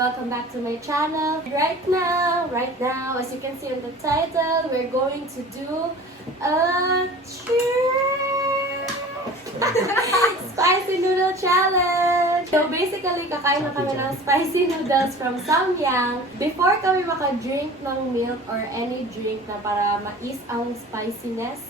welcome back to my channel. Right now, as you can see on the title, we're going to do a spicy noodle challenge. So basically, kakain na kami ng spicy noodles from Samyang. Before kami maka-drink ng milk or any drink na para ma-ease ang spiciness,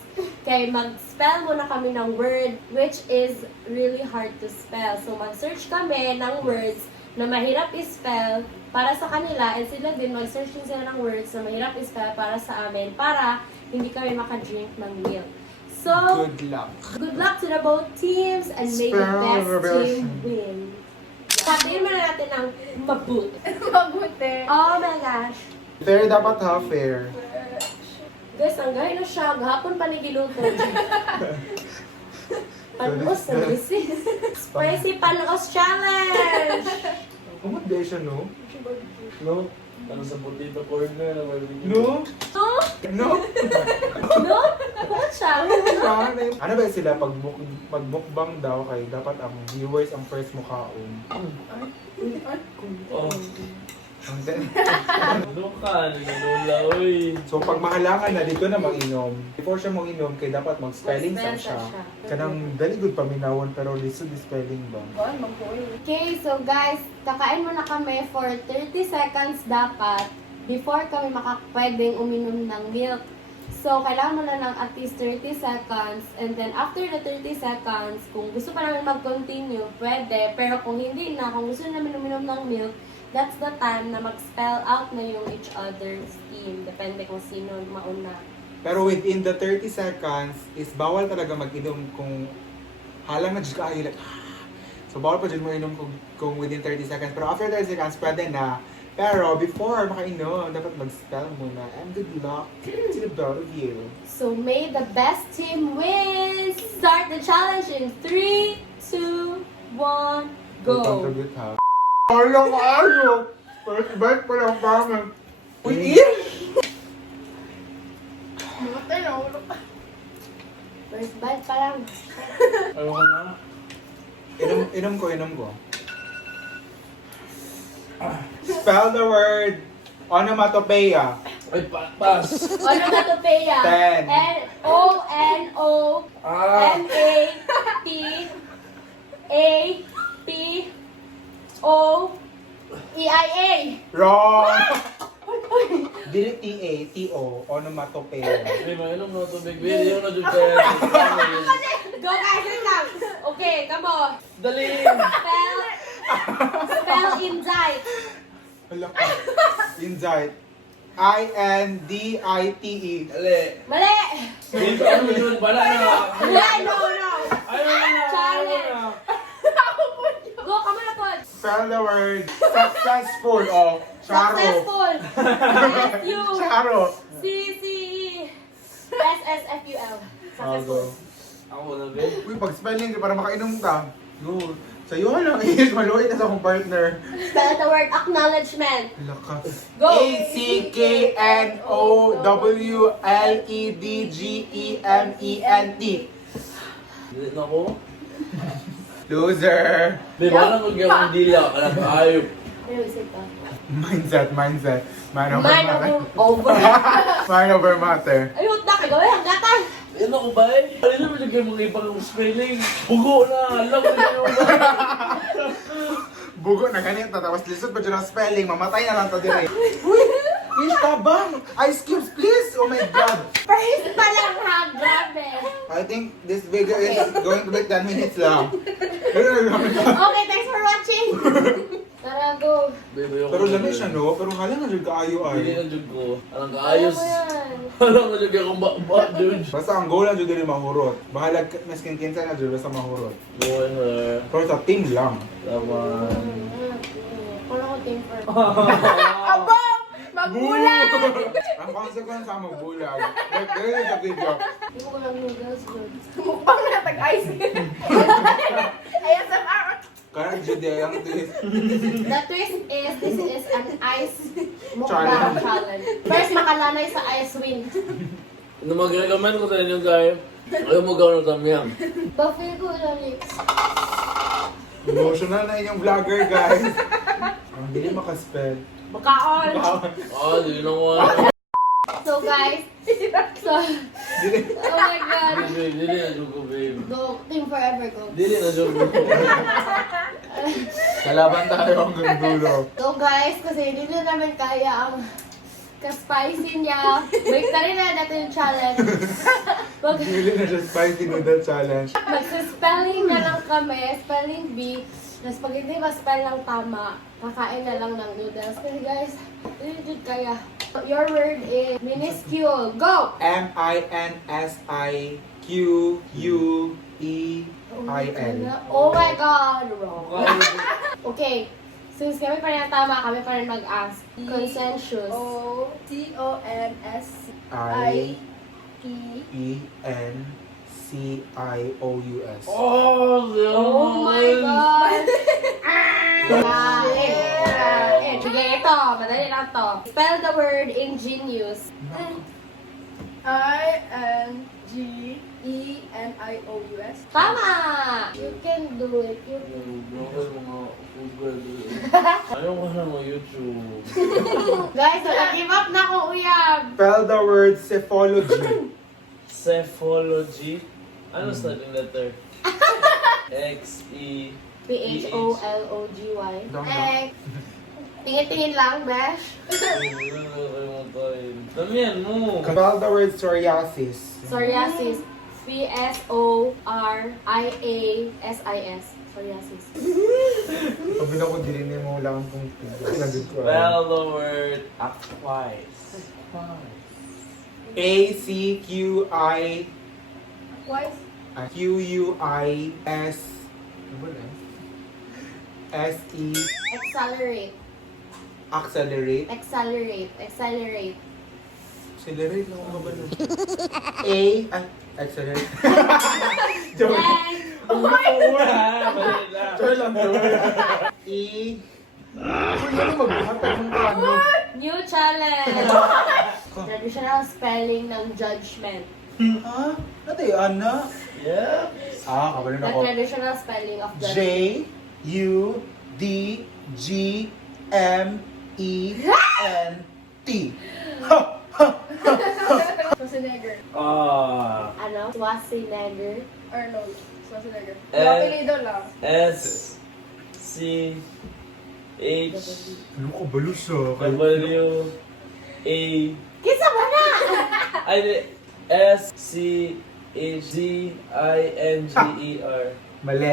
kaya mag-spell muna kami ng word which is really hard to spell. So mag-search kami ng words na mahirap i-spell para sa kanila, and sila din mag-search din sila ng words na mahirap i-spell para sa amin, para hindi kami maka-drink ng milk. So, good luck to the both teams and may the best team win. Sabihin muna natin ng mabuti. Mabuti. Oh my gosh. Fair dapat ha, fair. Guys, ang gaya na siya. Gahapon pa nigiluto. Panos na gising. Spicy panos challenge! Accommodation, no? No? Ano sa potato corner na barbecue? No? No? No? No? Bakit siya? Ano ba sila pag mukbang daw kay dapat ang viewers ang first mukhaon? Oh. Doon ka, naganola, uy. So pag mahalangan na dito na mag-inom, before siya mag-inom kay dapat mag-spelling sa siya. Kanang dali good paminawon pero lisod di spelling ba? Okay, so guys, kakain muna kami for 30 seconds dapat before kami pwedeng uminom ng milk. So, kailangan mo na ng at least 30 seconds. And then, after the 30 seconds, kung gusto pa namin mag-continue, pwede. Pero kung hindi na, kung gusto namin uminom ng milk, that's the time na mag-spell out na yung each other's team. Depende kung sino mauna. Pero within the 30 seconds, is bawal talaga mag-inom kung halang na dyan ka like, so bawal pa dyan mo inom kung within 30 seconds. Pero after 30 seconds, pwede na. Pero before makainom, dapat mag-spell muna. And good luck to the both of you. So, may the best team win! Start the challenge in 3, 2, 1, go! Contribute ha. Alam ayo! First bite pa lang pangan. Uy! Mamatay na ulo. First bite pa lang. Ano ka na? Inom ko. Spell the word onomatopoeia. Ay, pass! Onomatopoeia. 10. N-O-N-O-M-A-T-O-E-I-A. Wrong! Dili T-A, T-O, onomatopoeia. Ay, mainom na ito, big baby. Yung na-jud kaya. Go guys, wait lang. Okay, come on. Dali! Spell indict. Wala ka. Insight. I-N-D-I-T-E. Dali! Mali! Dito, ano yun? Bala na! Mali, no. Ayaw na! Challenge. Go, come on na po. Spell the word successful. Oh, Charo. Successful. S-U. Charo. C-C-E. S-S-F-U-L. Successful. Ako na, babe. Uy, pag spelling, para makainom ka. Go. Sa'yo lang, maluwit na sa akong partner. Spell the word acknowledgement. Laka. Go. A-C-K-N-O-W-L-E-D-G-E-M-E-N-T. Dili na ako. Loser. Di ba lang mag-gawang dila? Alam ka, ayop. Ano isip ka? Mindset. Man over Mind matter. over. Mind over matter. Ayun, na kayo. Ang gata. Yan ako ba eh? Ano naman yung kayo mga ibang spelling? Bugo na! Alam ko na yung Bugo na ganito, tapos lisod pa dyan ang spelling, mamatay na lang to dire. Uy! Fish tabang! Ice cubes, please! Oh my God! First pa lang ha. Grabe. I think this video is going to be 10 minutes lang. Okay, thanks for watching. Tara, go. Baby, Pero lamig siya, no? Pero hala na dyan kaayo Hindi ay. na jud ko. Alam ka, Kaya ayos. mo yan. Alam ko jud akong ba dude. Basta ang goal lang dyan din mahurot. Bahala maskin kinsa na dyan, basta mahurot. Going her. Pero sa team lang. Laman. Kung ako team for. Aba! Magbulag! Ang consequence sa magbulag. Like, ganyan sa video. Hindi ko lang noodles good. Mukbang na tag-ice. ASMR. Karang Judy, ang twist. The twist is, this is an ice mukbang challenge. First, makalanay sa ice win. Ano mag-recommend ko sa inyo, guys? Ayaw mo gawin ng tamyam. Buffet ko lang. Emotional na inyong vlogger, guys. Ang dili makaspell. Makaon! Ah, di na ko. So guys, so, Dili. oh my God. Dili na joke ko, babe. Go, Team Forever go. Dili na joke ko. Kalaban tayo hanggang dulo. So guys, kasi hindi na namin kaya ang ka-spicy niya. Wait na rin na natin yung challenge. Dili na siya spicy noodle challenge. Magsa-spelling na lang kami, spelling bee. Tapos pag hindi ma-spell ng tama, kakain na lang ng noodles. Kasi guys, legit kaya. Your word is minuscule. Go! MINSIQUEIL. Oh my God! Wrong. Okay. Since kami pa rin ang tama, kami pa rin mag-ask. Consensus. CONSCIENCIOUS. Oh my God! Sige, ito. Madali lang to. Spell the word ingenious. INGENIOUS. Tama! You can do it. You can. Ayaw ko na mo YouTube. Guys, nag-give up na akong uyab. Spell the word cephology. Cephology. Ano studying letter? X-E. P-H-O-L-O-G-Y. Eh, tingin-tingin lang, Besh. Damihan mo. Spell the word psoriasis. Psoriasis. P-S-O-R-I-A-S-I-S. Psoriasis. Sabi na ko, dilinin mo lang kung Spell the word aquise. ACQI Twice. QUIS SE Accelerate. accelerate. Accelerate. Accelerate. Accelerate lang ako ba nun? Accelerate. Joke. Next! Joke lang. E Uy, ano magbuhat ng ano? New challenge! Traditional spelling ng judgment. Ha? Ano tayo, Ana? Yeah. Kabalin The ako. traditional spelling of J judgment. U D G M E N T. Schwarzenegger. Ano? Schwarzenegger. Arnold. Schwarzenegger. Eh. Apelido lang. S C H Ano ka balo siya? W A Kisa mo na! ay di, S C H Z I N G E R. Mali.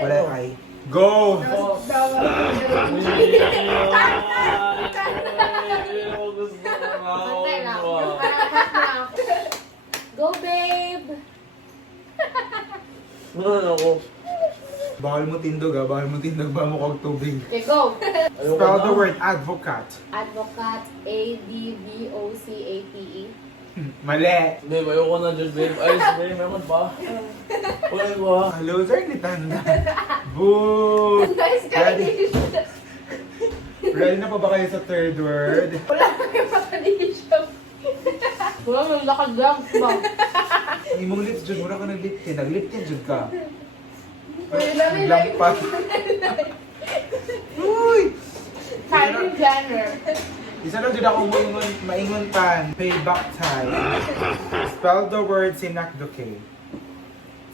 Wala ay. Go! Santay lang. Parang half na ako. Go, babe! Ano ako? Bawal mo tindog bawal mo tindog ba mo kog tubig. Okay, go! Spell the word advocate. Advocate. A-D-V-O-C-A-T-E. Mali. Babe, ayoko na dyan, babe. Ayos, babe. Meron pa. Uy, ko. Loser ni Tanda. Boo! Nice Ready? guy. Ready na pa ba kayo sa third word? Wala kami makadisyo. Wala nang lakad lang. Ba? Ang imong lips dyan, mura ka nag-liptin. Nag-liptin dyan ka. Like. Lampas. Uy! Kylie Jenner. Isa lang dyan ako mainguntan. Payback time. Spell the word synecdoche.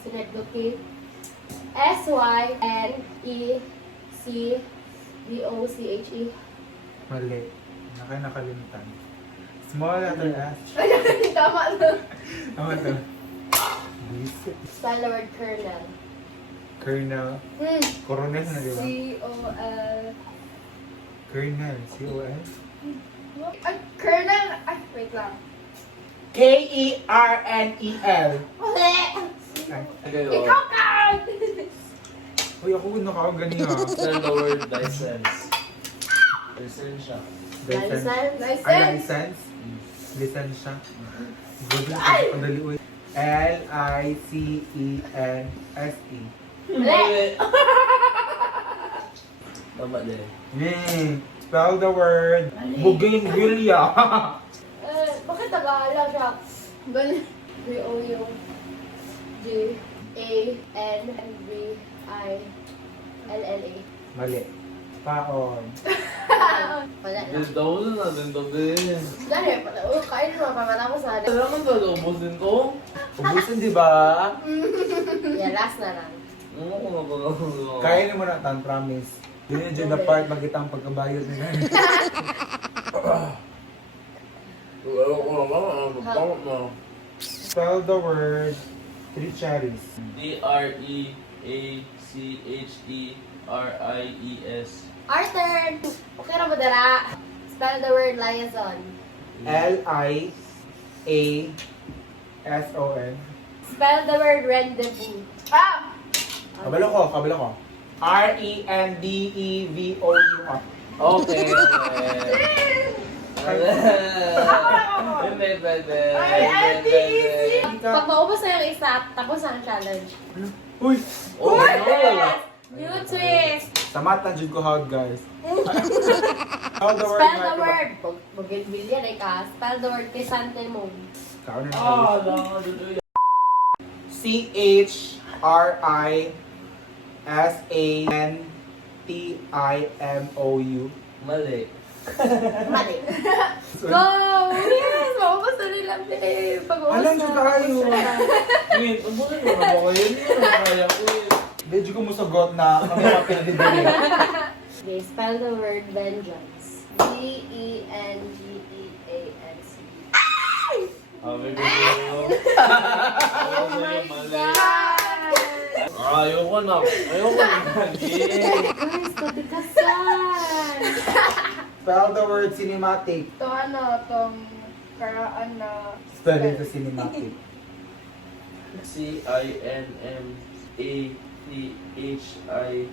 Synecdoche. S-Y-N-E-C-D-O-C-H-E. Mali. Nakalimutan. Small letter S. Tama lang. Tama to. Basic. Spell the word kernel. Colonel. Coronel na, di ba? C-O-L. Colonel. C-O-L? Ay, Colonel. Ay, wait lang. K-E-R-N-E-L. Mali! Okay, Ikaw ka! Uy, ako would nakawag ganyan ha. Spell the word license. Lisensya. License. License? Lisensya. Good lang. Padali uy. L-I-C-E-N-S-E. Mali! Tama din. Spell the word Bougainvillea. Bakit nag-aala siya? Ganun. B-O-U-G-A-N-V-I-L-L-A. Mali. Kaon. Wala na. Bilis daw na natin to, Bill. Dali, kain mo pa matapos na. Ano naman ba, ubusin ko? Ubusin, di ba? Yeah, last na lang. Ano ko na ba? Kainin mo na tan, promise. Yun yung dyan na part magkitang pagkabayod nila. Ano ko naman, ano ba? Spell the word three cherries. 𝐷REACHERIES. Arthur! Okay na mo dara. Spell the word liaison. Liason. Spell the word rendezvous. Ah! Kabalo ko. RENDEVOU. Okay. Pag maubos na yung isa, tapos na ang challenge. Uy! Oh no! New twist! Sa math lang dyan ko hawag, guys. Spell the word. Spell the word. Bugil-bilyan ay ka. Spell the word chrysanthemum. Kaon na Ah, na. lang. CHRISANTIMOU. Mali. Mali. Go! Yes! Maubos na rin lang din eh. Pag-uubos Alam nyo kayo. Wait, ubusin mo na ba kayo? Hindi mo na kaya ko eh. Medyo ko musagot na kami mapilid din. Okay, spell the word vengeance. VENGEANC. Ah, baby. Oh my God! Ayoko na. Ayoko na. Guys, katikasan! Spell the word cinematic. Ito ano, itong karaan na... Spell it to cinematic. CINMATHIQUE.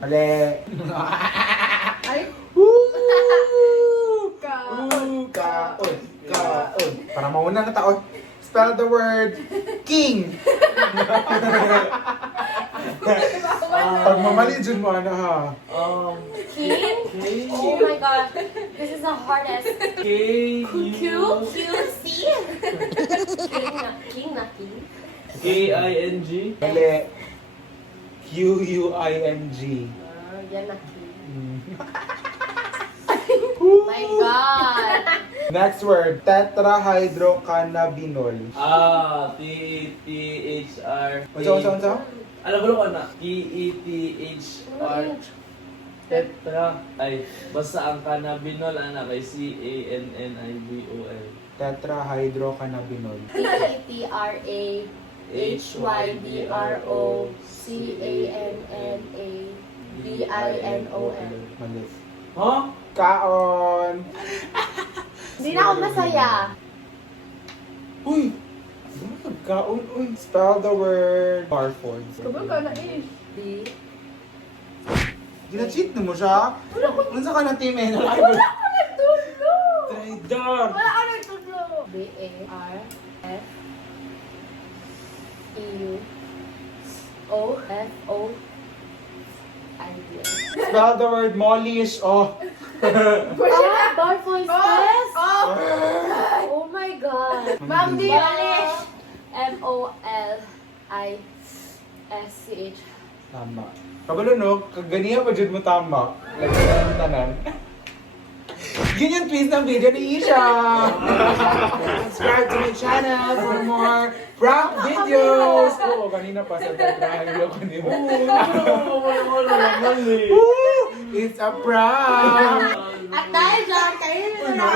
Mali. Ay! Woo! Kaon. Kaon. Kaon. Para mauna na taon. Spell the word king. Pag mamali dyan mo, ano ha? King? Oh my God. This is the hardest. QQC? King na king. KING. Mali. QUING. Yan na king. Mm. My God. Next word, tetrahydrocannabinol. TTHR. Unsa? Alam mo ko na. TETHR. Tetra. Ay, basta ang cannabinol, anak, ay CANNIBOL. Tetrahydrocannabinol. TETRAHYDROCANNABINOL. Mali. Huh? Kaon. Hindi na ako masaya. Uy! Kaon, uy. Spell the word barford. Kabal ka na eh. B. Gina-cheat na mo siya? Unsa ka na team eh? Wala ako nagtutlo! Traidor! Wala ako nagtutlo! BARFOID. Spell the word mollish. Oh. Barfoy stress? Oh my God. Ma'am Di! Malish. MOLISCH. Tama. Kabalo no, kaganiya pa dyan mo tama. Lagyan ng tanan. Ganyan twist ng video ni Isha. Subscribe to my channel for more prank videos. Oo, kanina pa sa tatrahan ko ni mo. It's a prank. At dahil dyan, kayo na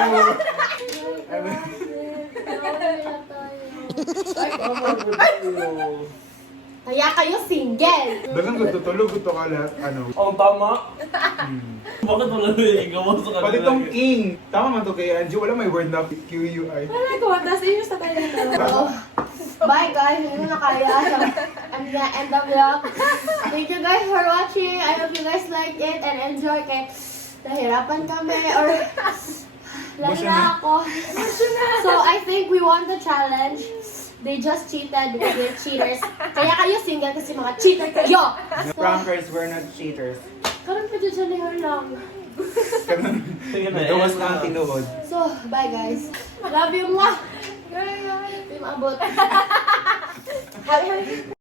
Kaya kayo single. Dalang tutulog ito ka lahat. Ano? Ang tama. Bakit wala na yung gawa sa kanila? Pati tong king. Tama man to kay Angie. Wala may word na QUI. Wala ko, tapos inyo sa tayo nito. Bye guys, hindi na kaya. I'm gonna end the vlog. Thank you guys for watching. I hope you guys like it and enjoy. Kaya nahirapan kami or lalo na ako. So I think we won the challenge. They just cheated with their cheaters. Kaya kayo single kasi mga cheater kayo. The prankers were not cheaters. Karoon pa dyan siya lang. Sige na, Nagawas end na ang na. tinuod. So, bye guys. Love you, mwah! Team abot. Happy